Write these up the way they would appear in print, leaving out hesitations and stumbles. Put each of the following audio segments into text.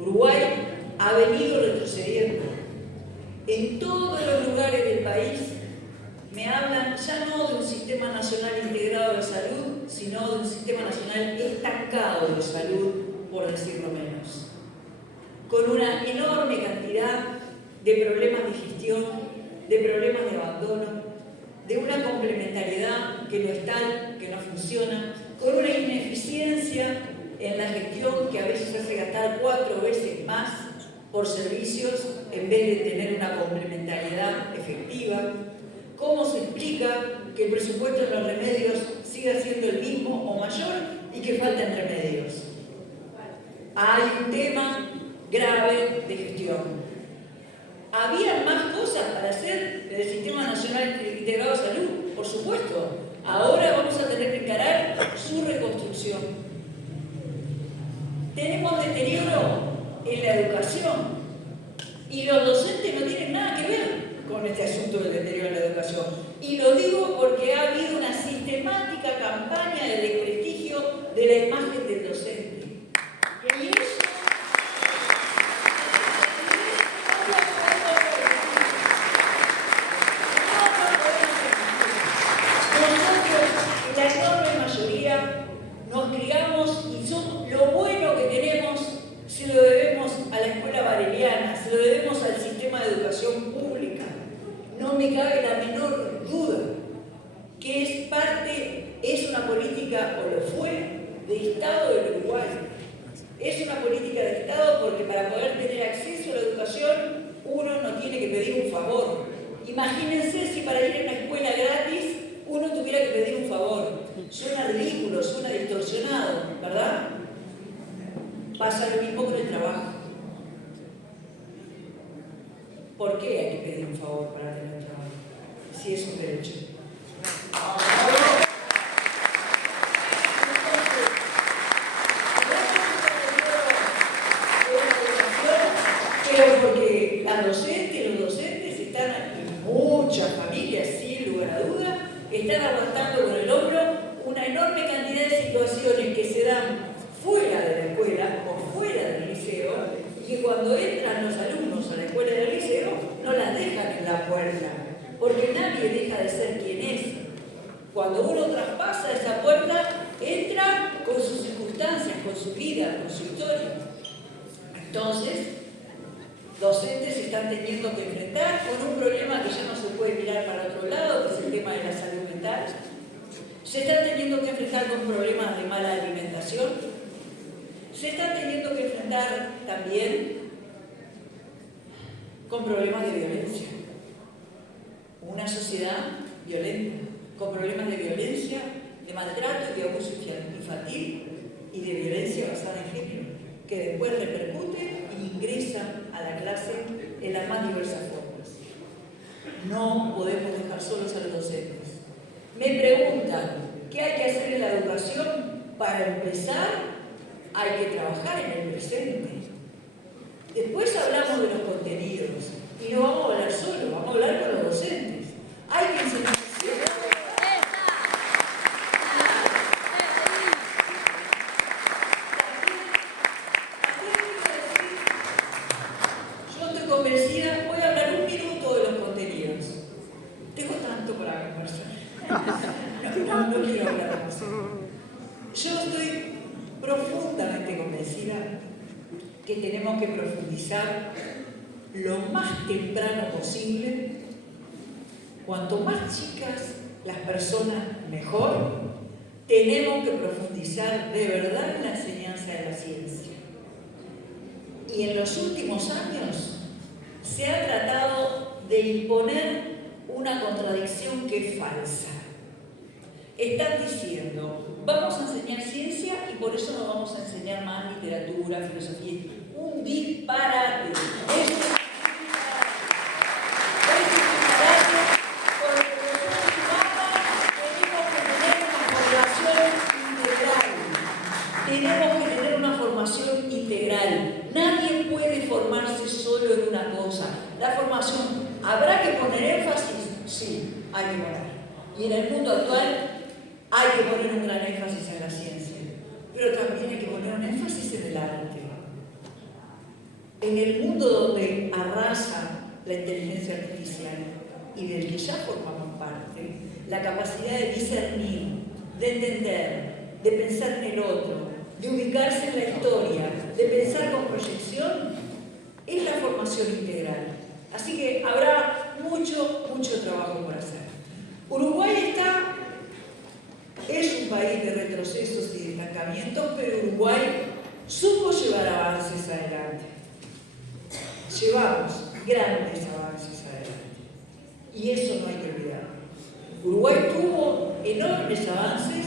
Uruguay ha venido retrocediendo. En todos los lugares del país me hablan ya no de un sistema nacional integrado de salud, sino de un sistema nacional estancado de salud, por decirlo menos, con una enorme cantidad de problemas de gestión, de problemas de abandono, de una complementariedad que no es tal, que no funciona, con una ineficiencia en la gestión que a veces hace gastar 4 veces más por servicios en vez de tener una complementariedad efectiva. ¿Cómo se explica que el presupuesto de los remedios siga siendo el mismo o mayor y que faltan remedios? Hay un tema grave de gestión. ¿Había más cosas para hacer en el Sistema Nacional Integrado de Salud? Por supuesto. Ahora vamos a tener que encarar su reconstrucción. Tenemos deterioro en la educación y los docentes no tienen nada que ver con este asunto del deterioro en la educación. Y lo digo porque ha habido una sistemática campaña de desprestigio de la imagen del docente. Y eso la enorme mayoría nos criamos y lo bueno que tenemos se lo debemos a la escuela bareliana, se lo debemos al sistema de educación pública. No me cabe la menor duda que es una política, o lo fue, de Estado del Uruguay. Es una política de Estado porque para poder tener acceso a la educación uno no tiene que pedir un favor. Imagínense si para ir a una escuela gratis uno tuviera que pedir un favor. Suena ridículo, suena distorsionado, ¿verdad? Pasa lo mismo con el trabajo. ¿Por qué hay que pedir un favor para tener un trabajo? Si es un derecho. Pero porque la docente y los docentes están, y muchas familias, sin lugar a duda, están aguantando con el hombro una enorme cantidad de situaciones que se dan fuera de la escuela o fuera del liceo, y que cuando entran los alumnos a la escuela del liceo no las dejan en la puerta, porque nadie deja de ser quien es. Cuando uno traspasa esa puerta, entra con sus circunstancias, con su vida, con su historia. Entonces, docentes se están teniendo que enfrentar con un problema que ya no se puede mirar para otro lado, que es el tema de la salud mental. Se están teniendo que enfrentar con problemas de mala alimentación. Se están teniendo que enfrentar también con problemas de violencia. Una sociedad violenta, con problemas de violencia, de maltrato y de abuso infantil y de violencia basada en género, que después repercute e ingresa a la clase en las más diversas formas. No podemos dejar solos a los docentes. Me preguntan, ¿qué hay que hacer en la educación? Para empezar, hay que trabajar en el presente. Después hablamos de los contenidos, y no vamos a hablar solo, vamos a hablar con los docentes. Hay que enseñar. Yo estoy convencida, voy a hablar un minuto de los contenidos. Tengo tanto para conversar. No quiero hablar más. Yo estoy profundamente convencida que tenemos que profundizar lo más temprano posible. Cuanto más chicas las personas, mejor. Tenemos que profundizar de verdad en la enseñanza de la ciencia. Y en los últimos años se ha tratado de imponer una contradicción que es falsa. Están diciendo, vamos a enseñar ciencia y por eso no vamos a enseñar más literatura, filosofía. Un disparate. Es un disparate. Porque nosotros tenemos que tener una formación integral. Nadie puede formarse solo en una cosa. La formación, ¿habrá que poner énfasis? Sí, hay que poner. Y en el mundo actual hay que poner un gran énfasis en la ciencia, pero también hay que poner un énfasis en el arte. en el mundo donde arrasa la inteligencia artificial y del que ya formamos parte, la capacidad de discernir, de entender, de pensar en el otro, de ubicarse en la historia, de pensar con proyección, es la formación integral. Así que habrá mucho trabajo por hacer. Uruguay es un país de retrocesos y de estancamientos, pero Uruguay supo llevar avances adelante. Llevamos grandes avances adelante. Y eso no hay que olvidar. Uruguay tuvo enormes avances,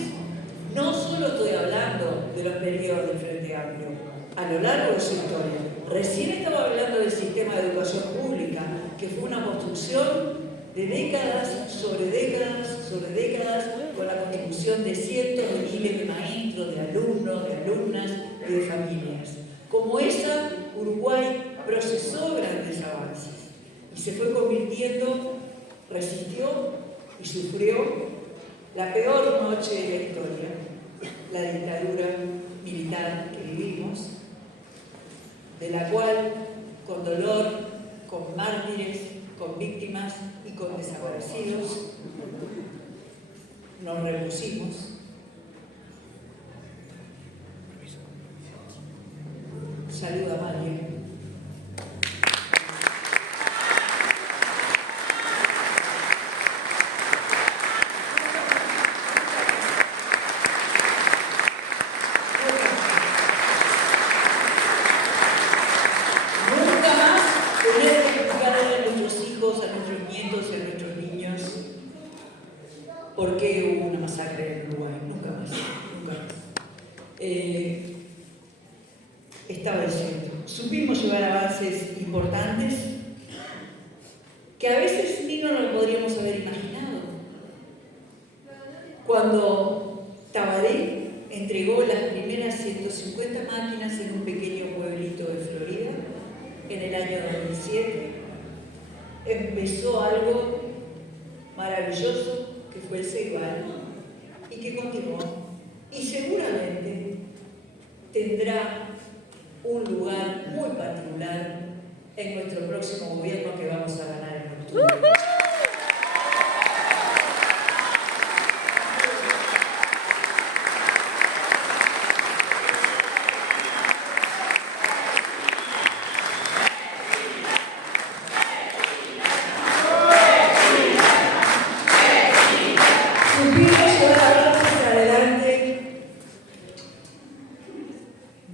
no solo estoy hablando de los periodos del Frente Amplio, a lo largo de su historia. Recién estaba hablando del sistema de educación pública, que fue una construcción de décadas sobre décadas, con la contribución de cientos de miles de maestros, de alumnos, de alumnas y de familias. Como esa, Uruguay procesó grandes avances y se fue convirtiendo, resistió y sufrió la peor noche de la historia, la dictadura militar que vivimos, de la cual, con dolor, con mártires, con víctimas y con desaparecidos, nos repusimos. Saluda, María. ¿Por qué hubo una masacre en Uruguay? Nunca más. Estaba diciendo, supimos llevar avances importantes que a veces ni no nos podríamos haber imaginado. Cuando Tabaré entregó las primeras 150 máquinas en un pequeño pueblito de Florida, en el año 2007, empezó algo maravilloso que fue el Ceibal y que continuó y seguramente tendrá un lugar muy particular en nuestro próximo gobierno que vamos a ganar en octubre.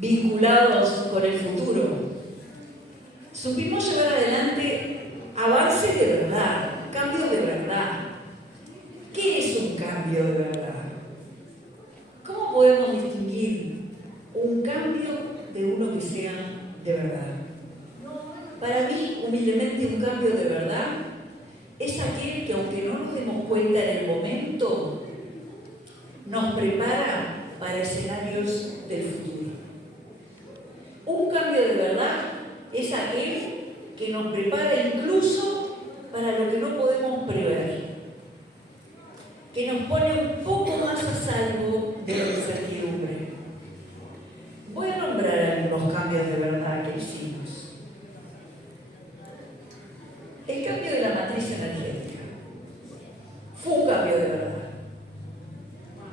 Vinculados con el futuro. Supimos llevar adelante avances de verdad, cambios de verdad. ¿Qué es un cambio de verdad? ¿Cómo podemos distinguir un cambio de uno que sea de verdad? Para mí, humildemente, un cambio de verdad es aquel que, aunque no nos demos cuenta en el momento, nos prepara para escenarios del futuro. Un cambio de verdad es aquel que nos prepara incluso para lo que no podemos prever, que nos pone un poco más a salvo de la incertidumbre. Voy a nombrar algunos cambios de verdad que hicimos. El cambio de la matriz energética fue un cambio de verdad,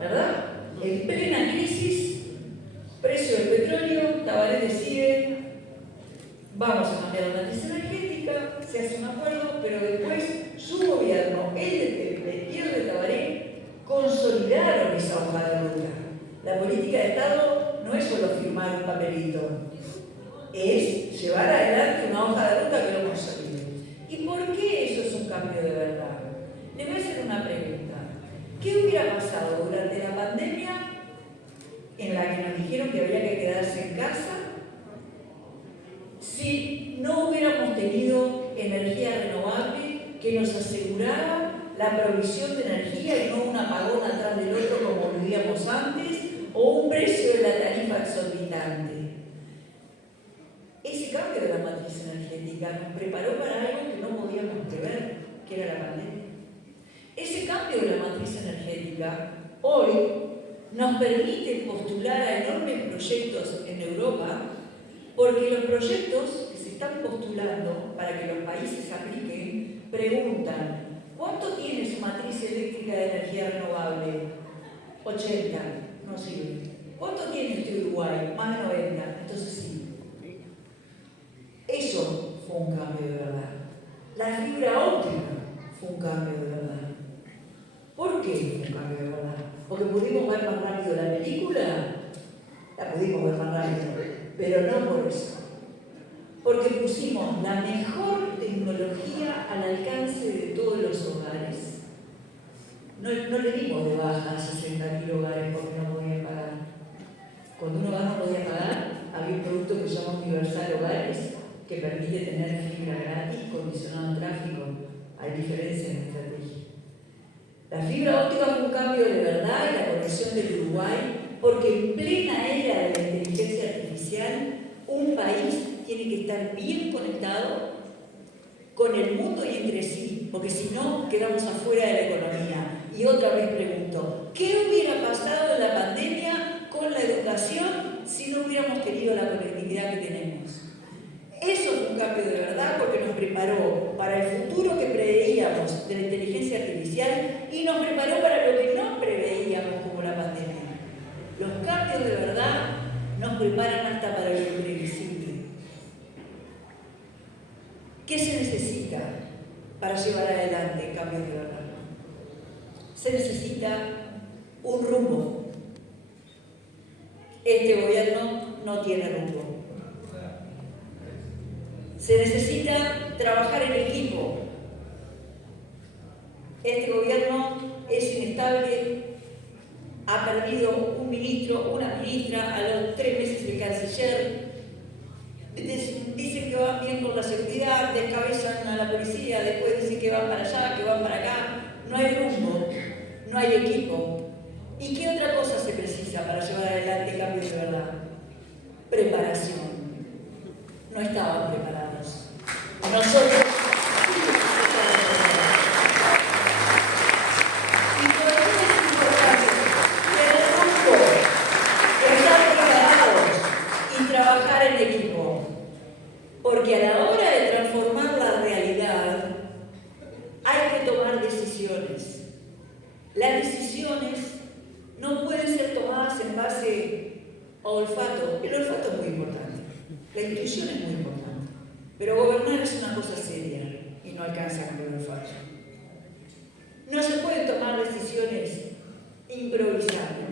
¿verdad? En plena crisis, precio del petróleo, Tabaré decide, vamos a cambiar la matriz energética, se hace un acuerdo, pero después su gobierno, el de Pepe y el de Tabaré, consolidaron esa hoja de ruta. La política de Estado no es solo firmar un papelito, es llevar adelante una hoja de ruta que lo consolide. ¿Y por qué eso es un cambio de verdad? Les voy a hacer una pregunta. ¿Qué hubiera pasado durante la pandemia en la que nos dijeron que había que quedarse en casa si no hubiéramos tenido energía renovable que nos asegurara la provisión de energía y no un apagón atrás del otro como vivíamos antes o un precio de la tarifa exorbitante? Ese cambio de la matriz energética nos preparó para algo que no podíamos prever, que era la pandemia. Ese cambio de la matriz energética hoy nos permite postular a enormes proyectos en Europa Porque los proyectos que se están postulando para que los países apliquen preguntan: ¿cuánto tiene su matriz eléctrica de energía renovable? 80, no sirve. ¿Cuánto tiene usted Uruguay? Más de 90, entonces sí. Eso fue un cambio de verdad. La fibra óptica fue un cambio de verdad. ¿Por qué fue un cambio de verdad? ¿Porque pudimos ver más rápido la película? La pudimos ver más rápido, pero no por eso. Porque pusimos la mejor tecnología al alcance de todos los hogares. No le dimos de baja a 60.000 hogares porque no podían pagar. Cuando un hogar no podía pagar, había un producto que se llama Universal Hogares, que permite tener fibra gratis, condicionado al tráfico. Hay diferencia en estrategia. La fibra óptica fue un cambio de verdad y la conexión del Uruguay, porque en plena era de la inteligencia artificial, un país tiene que estar bien conectado con el mundo y entre sí, porque si no, quedamos afuera de la economía. Y otra vez pregunto, ¿qué hubiera pasado en la pandemia con la educación si no hubiéramos tenido la conectividad que tenemos? Eso es un cambio de verdad porque nos preparó para el futuro que preveíamos de la inteligencia artificial y nos preparó para lo que no preveíamos como la pandemia. Los cambios de verdad nos preparan hasta para lo imprevisible. ¿Qué se necesita para llevar adelante cambios de verdad? Se necesita un rumbo. Este gobierno no tiene rumbo. Se necesita trabajar en equipo. Este gobierno es inestable, ha perdido un ministro, una ministra, a los 3 meses el canciller. Dicen que van bien con la seguridad, descabezan a la policía, después dicen que van para allá, que van para acá. No hay rumbo, no hay equipo. ¿Y qué otra cosa se precisa para llevar adelante cambios de verdad? Preparación. No estaban preparados. Nosotros... Y por eso es importante tener rumbo, estar preparados y trabajar en equipo. Porque a la hora de transformar la realidad hay que tomar decisiones. Las decisiones no pueden ser tomadas en base a olfato. El olfato es muy importante, la intuición es muy importante, pero gobernar es una cosa seria y no alcanza con el olfato. No se pueden tomar decisiones improvisando.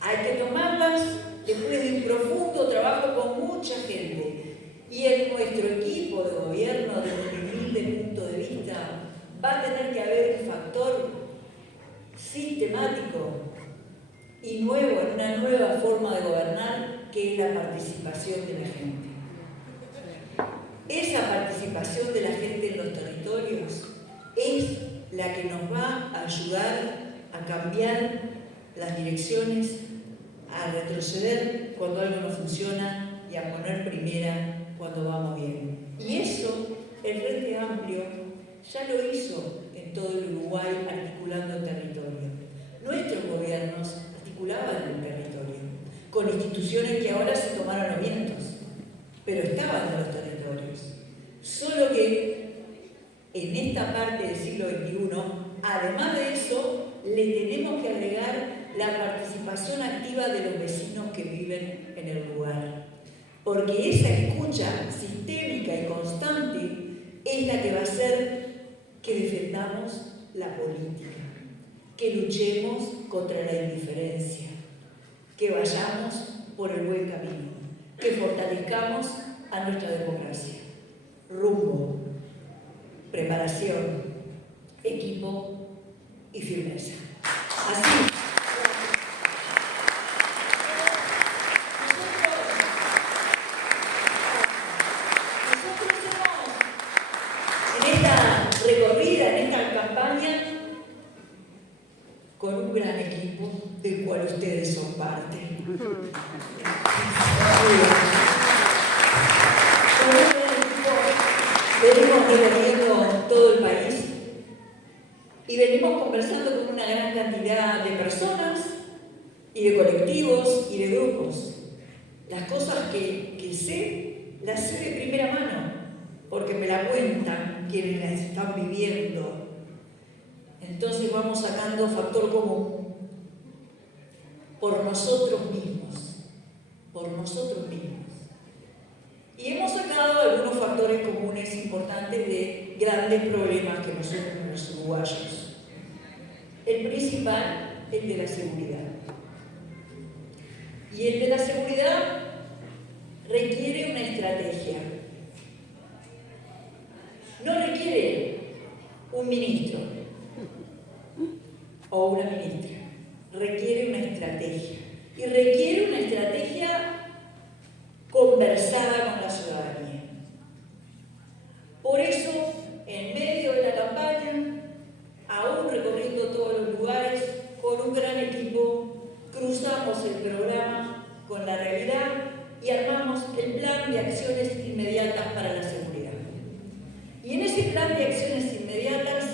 Hay que tomarlas después de un profundo trabajo con mucha gente. Y en nuestro equipo de gobierno, desde mi humilde punto de vista, va a tener que haber un factor sistemático y nuevo, en una nueva forma de gobernar, que es la participación de la gente. Esa participación de la gente en los territorios es la que nos va a ayudar a cambiar las direcciones, a retroceder cuando algo no funciona y a poner primera cuando vamos bien. Y eso el Frente Amplio ya lo hizo en todo el Uruguay, articulando el territorio. Nuestros gobiernos articulaban el territorio, con instituciones que ahora se tomaron los vientos, pero estaban en los territorios. Solo que en esta parte del siglo XXI, además de eso, le tenemos que agregar la participación activa de los vecinos que viven en el lugar. Porque esa escucha sistémica y constante es la que va a hacer que defendamos la política, que luchemos contra la indiferencia, que vayamos por el buen camino, que fortalezcamos a nuestra democracia. Rumbo, preparación, equipo y firmeza. Así. Recorrida en esta campaña con un gran equipo del cual ustedes son parte. Con un gran equipo venimos recorriendo todo el país y venimos conversando con una gran cantidad de personas y de colectivos y de grupos. Las cosas que sé la sé de primera mano, porque me la cuentan quienes la están viviendo. Entonces vamos sacando factor común por nosotros mismos, Y hemos sacado algunos factores comunes importantes de grandes problemas que nos sufren los uruguayos. El principal, el de la seguridad. Y el de la seguridad requiere una estrategia. No requiere un ministro o una ministra. Requiere una estrategia. Y requiere una estrategia conversada con la ciudadanía. Por eso, en medio de la campaña, aún recorriendo todos los lugares, con un gran equipo, cruzamos el programa con la realidad y armamos el plan de acciones inmediatas para la seguridad. Y en ese plan de acciones inmediatas,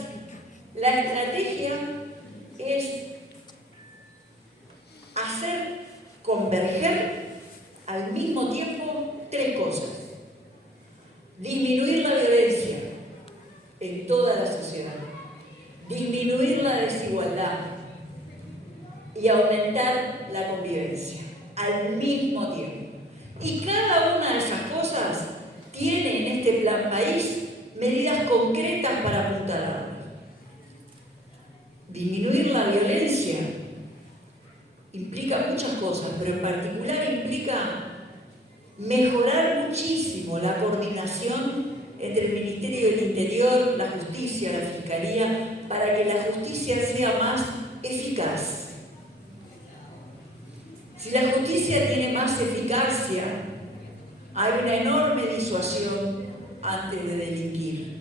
la estrategia es hacer converger al mismo tiempo tres cosas. Disminuir la violencia en toda la sociedad, disminuir la desigualdad y aumentar la convivencia al mismo tiempo. Y cada una de esas cosas tiene en este plan país medidas concretas para apuntalar. Disminuir la violencia implica muchas cosas, pero en particular implica mejorar muchísimo la coordinación entre el Ministerio del Interior, la Justicia, la Fiscalía, para que la justicia sea más eficaz. Si la justicia tiene más eficacia, hay una enorme disuasión antes de delinquir.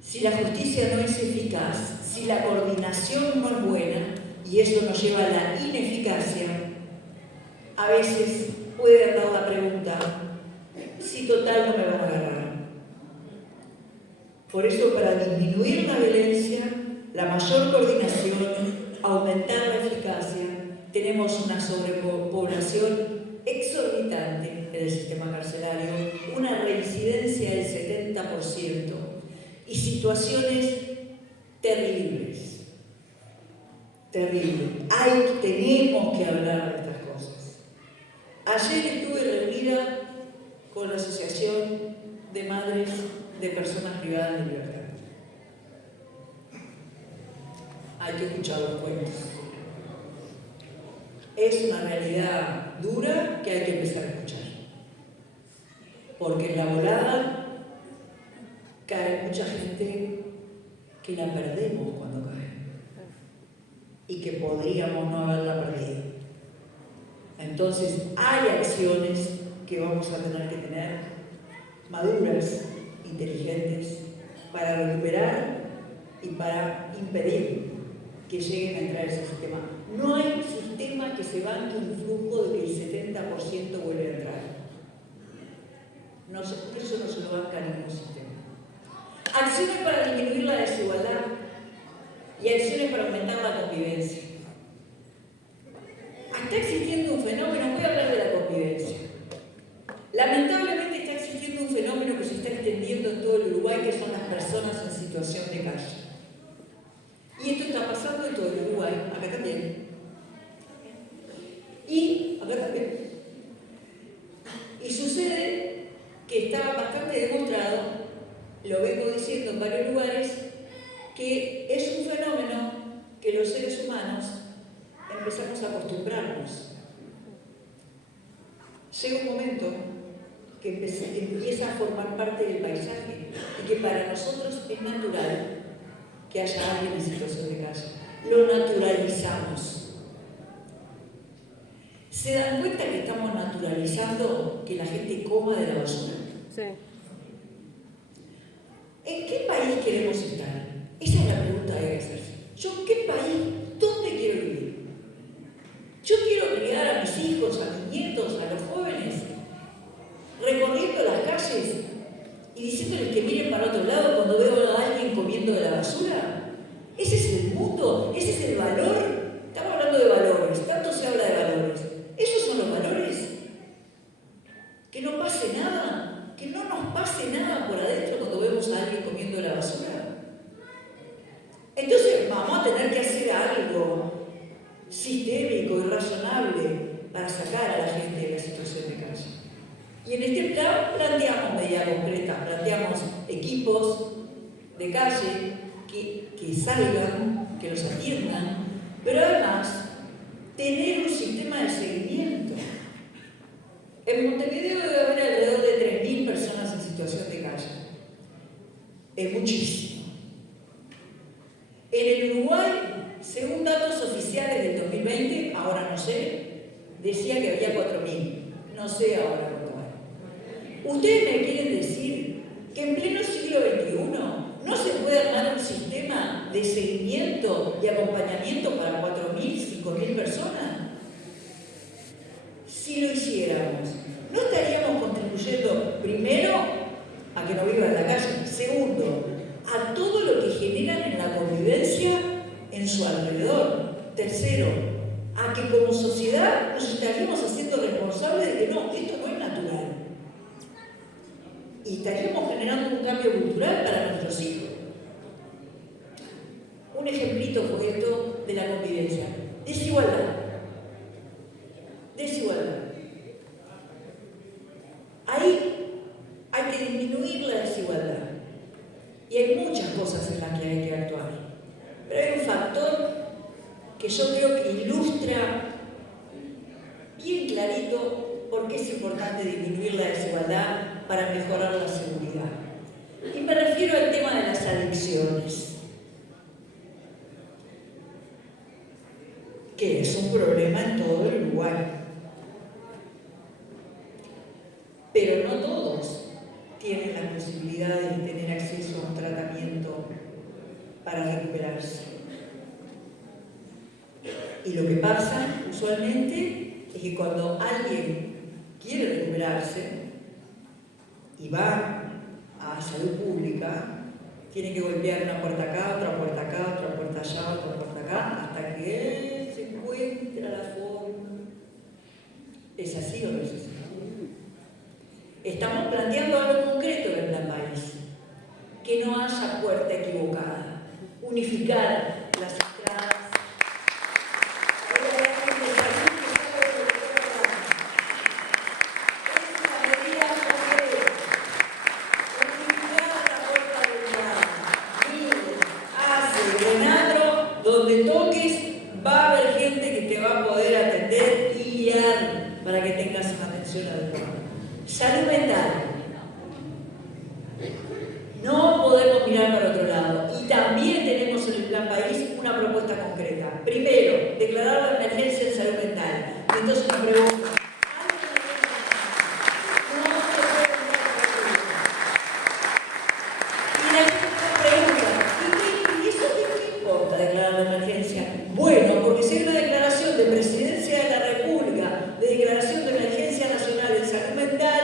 Si la justicia no es eficaz, si la coordinación no es buena, y eso nos lleva a la ineficacia, a veces puede dar la pregunta, si total no me van a agarrar. Por eso, para disminuir la violencia, la mayor coordinación, aumentar la eficacia, tenemos una sobrepoblación exorbitante en el sistema carcelario, una reincidencia del 70% y situaciones terribles. Tenemos que hablar de estas cosas. Ayer estuve reunida con la Asociación de Madres de Personas Privadas de Libertad. Hay que escuchar los cuentos. Es una realidad dura que hay que empezar a escuchar. Porque en la volada cae mucha gente que la perdemos cuando cae. Y que podríamos no haberla perdido. Entonces, hay acciones que vamos a tener que tener maduras, inteligentes, para recuperar y para impedir que lleguen a entrar a ese sistema. No hay sistema que se banque un flujo de que el 70% vuelve a entrar. Eso no se lo banca ningún sistema. Acciones para disminuir la desigualdad y acciones para aumentar la convivencia. Está existiendo un fenómeno, voy a hablar de la convivencia. Lamentablemente está existiendo un fenómeno que se está extendiendo en todo el Uruguay, que son las personas en situación de calle. Y esto está pasando en todo el Uruguay, acá también. Y acá también. Y sucede que está bastante demostrado, lo vengo diciendo en varios lugares, que es un fenómeno que los seres humanos empezamos a acostumbrarnos. Llega un momento que empieza a formar parte del paisaje y que para nosotros es natural que haya alguien en situación de calle. Lo naturalizamos. ¿Se dan cuenta que estamos naturalizando que la gente coma de la basura? Sí. ¿En qué país queremos estar? Esa es la pregunta que hay que hacerse. ¿Yo en qué país? ¿Dónde quiero vivir? Yo quiero criar a mis hijos, a mis nietos, a los jóvenes, recorriendo las calles y diciéndoles que miren para otro lado cuando veo a alguien comiendo de la basura. ¿Ese es el mundo? ¿Ese es el valor? Estamos hablando de valores, tanto se habla de valores. ¿Esos son los valores? Que no pasen pase nada, que no nos pase nada por adentro cuando vemos a alguien comiendo la basura. Entonces vamos a tener que hacer algo sistémico y razonable para sacar a la gente de la situación de calle. Y en este plan planteamos medidas concretas, planteamos equipos de calle que salgan, que los atiendan, pero además tener un sistema de seguimiento. En Montevideo debe haber alrededor de 3.000 personas en situación de calle. Es muchísimo. En el Uruguay, según datos oficiales del 2020, ahora no sé, decía que había 4.000. No sé ahora cuánto hay. ¿Ustedes me quieren decir que en pleno siglo XXI no se puede armar un sistema de seguimiento y acompañamiento para 4.000, 5.000 personas? Si lo hiciéramos, ¿no estaríamos contribuyendo, primero, a que no vivan en la calle? Segundo, a todo lo que generan en la convivencia en su alrededor. Tercero, a que como sociedad nos estaríamos haciendo responsables de que no, esto no es natural. Y estaríamos generando un cambio cultural para nuestros hijos. Un ejemplito fue esto de la convivencia. Desigualdad. Desigualdad. Ahí hay que disminuir la desigualdad. Y hay muchas cosas en las que hay que actuar. Pero hay un factor que yo creo que ilustra bien clarito por qué es importante disminuir la desigualdad para mejorar la seguridad. Y me refiero al tema de las adicciones, que es un problema en todo el Uruguay. Pero no todos tienen la posibilidad de tener acceso a un tratamiento para recuperarse. Y lo que pasa usualmente es que cuando alguien quiere recuperarse y va a salud pública, tiene que golpear una puerta acá, otra puerta acá, otra puerta allá, otra puerta acá, hasta que él se encuentra la forma. ¿Es así o no es así? Estamos planteando algo concreto en el Plan País, que no haya puerta equivocada, unificar las entradas. Donde toques va a haber gente que te va a poder atender y guiar para que tengas una atención adecuada. Salud mental. No podemos mirar para otro lado. Y también tenemos en el Plan País una propuesta concreta. Primero, declarar la emergencia en salud mental. Entonces una pregunta. Bueno, porque si hay una declaración de Presidencia de la República, de declaración de emergencia nacional en salud mental,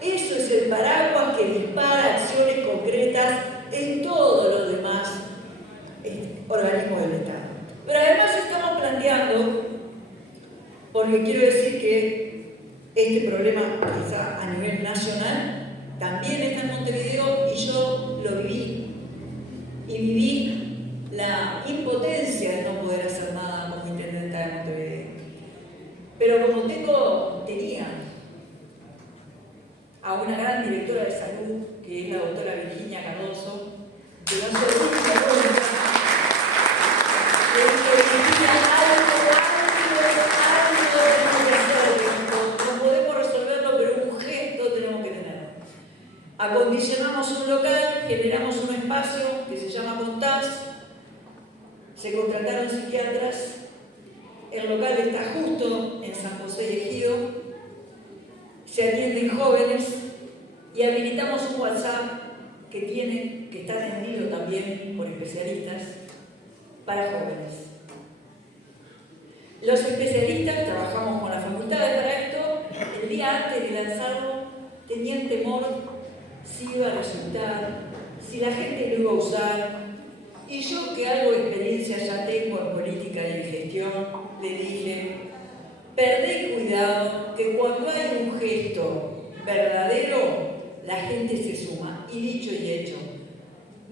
eso es el paraguas que dispara acciones concretas en todos los demás organismos del Estado. Pero además estamos planteando, porque quiero decir que este problema quizá a nivel nacional también está en Montevideo y yo lo viví. Y viví la impotencia de no poder hacer nada como intendenta de Montevideo. Pero como tenía a una gran directora de salud, que es la doctora Virginia Cardoso, que no se olvida nunca, no podemos resolverlo, pero un gesto tenemos que tener. Acondicionamos un local, generamos un espacio que se llama Contás, se contrataron psiquiatras, el local está justo en San José de Ejido, se atienden jóvenes y habilitamos un WhatsApp que está atendido también por especialistas para jóvenes. Los especialistas trabajamos con las facultades para esto. El día antes de lanzarlo tenían temor si iba a resultar, si la gente lo iba a usar. Y yo, que algo de experiencia ya tengo en política y en gestión, le dije, perdé cuidado que cuando hay un gesto verdadero, la gente se suma. Y dicho y hecho,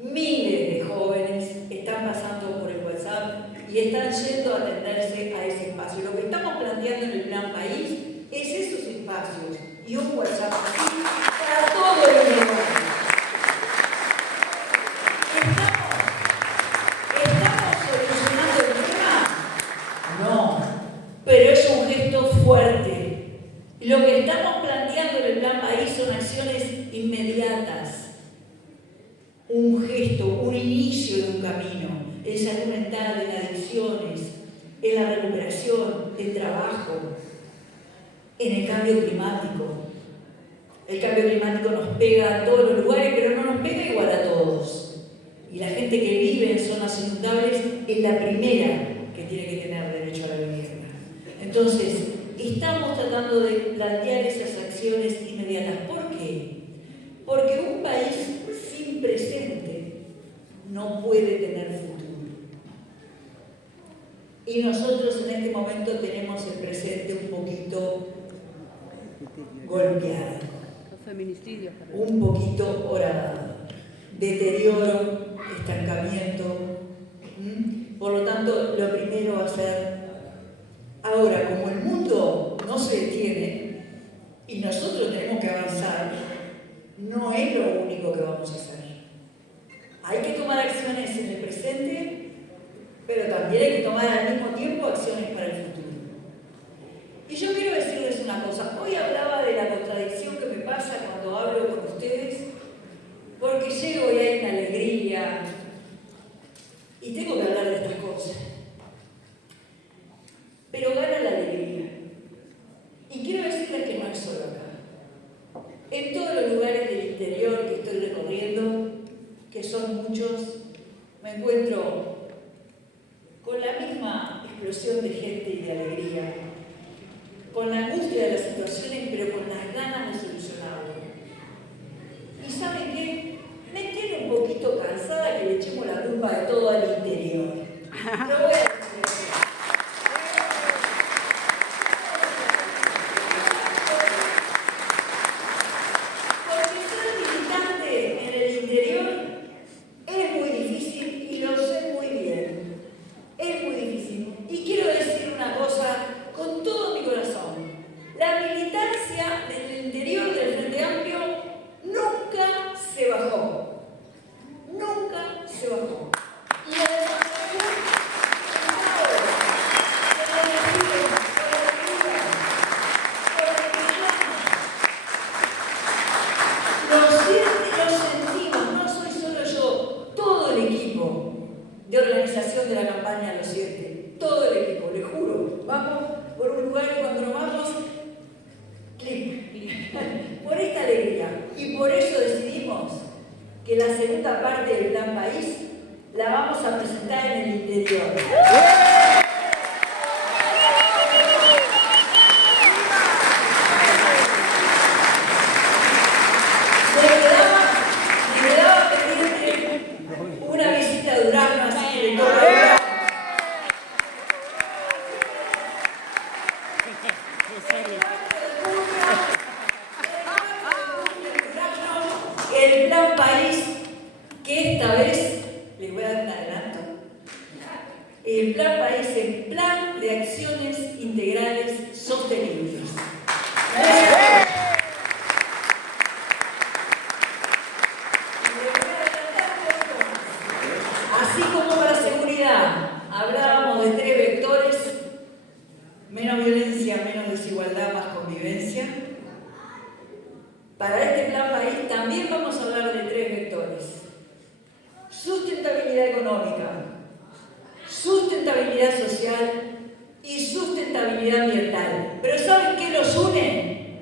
miles de jóvenes están pasando por el WhatsApp y están yendo a atenderse a ese espacio. Lo que estamos planteando en el Plan País es esos espacios y un WhatsApp así para todos los lugares. ¿Estamos solucionando el tema? No, pero es un gesto fuerte. Lo que estamos planteando en el Plan País son acciones inmediatas. Un gesto, un inicio de un camino, en salud mental, en adicciones, en la recuperación, en trabajo, en el cambio climático. El cambio climático nos pega a todos los lugares, pero no nos pega igual a todos. Y la gente que vive en zonas inundables es la primera que tiene que tener derecho a la vivienda. Entonces, estamos tratando de plantear esas acciones inmediatas. ¿Por qué? Porque un país sin presente no puede tener futuro. Y nosotros en este momento tenemos el presente un poquito golpeado, un poquito horadado, deterioro, estancamiento. Por lo tanto, lo primero va a ser, ahora, como el mundo no se detiene y nosotros tenemos que avanzar, no es lo único que vamos a hacer. Hay que tomar acciones en el presente, pero también hay que tomar al mismo tiempo acciones para el futuro. Y yo quiero decirles una cosa. Hoy hablaba de la contradicción que me pasa cuando hablo con ustedes, porque llego y hay una alegría y tengo que hablar de estas cosas. Pero gana la alegría. Y quiero decirles que no es solo acá. En todos los lugares del interior que estoy recorriendo, que son muchos, me encuentro con la misma explosión de gente y de alegría, con la angustia de las situaciones, pero con las ganas de solucionarlo. ¿Y saben qué? Me tiene un poquito cansada que le echemos la culpa de todo al interior. Lo voy a decir. De organización de la campaña Los 7, todo el equipo, les juro, vamos por un lugar y cuando nos vamos, clic, por esta alegría. Y por eso decidimos que la segunda parte del Plan País la vamos a presentar en el interior. Me quedaba pendiente una visita a Durazno, así que todo el Plan País, que esta vez, les voy a dar un adelanto, el Plan País es Plan de Acciones Integrales Sostenibles. Así como para seguridad, hablábamos de 3 vectores: menos violencia, menos desigualdad, más convivencia. Para este Plan País también vamos a hablar de 3 vectores: sustentabilidad económica, sustentabilidad social y sustentabilidad ambiental. Pero ¿saben qué los une?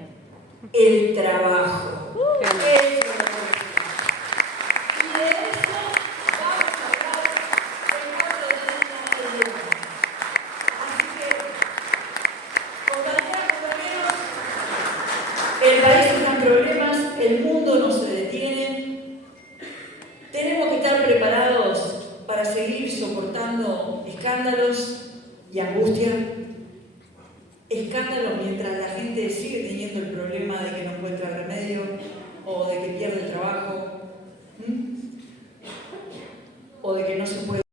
El trabajo. Y de eso vamos a hablar el 4 de junio. Así que, compañeras, compañeros, el país está en problemas, el mundo no se detiene. Tenemos que estar preparados para seguir soportando escándalos y angustia. Escándalos mientras la gente sigue teniendo el problema de que no encuentra remedio. pierde el trabajo, o de que no se puede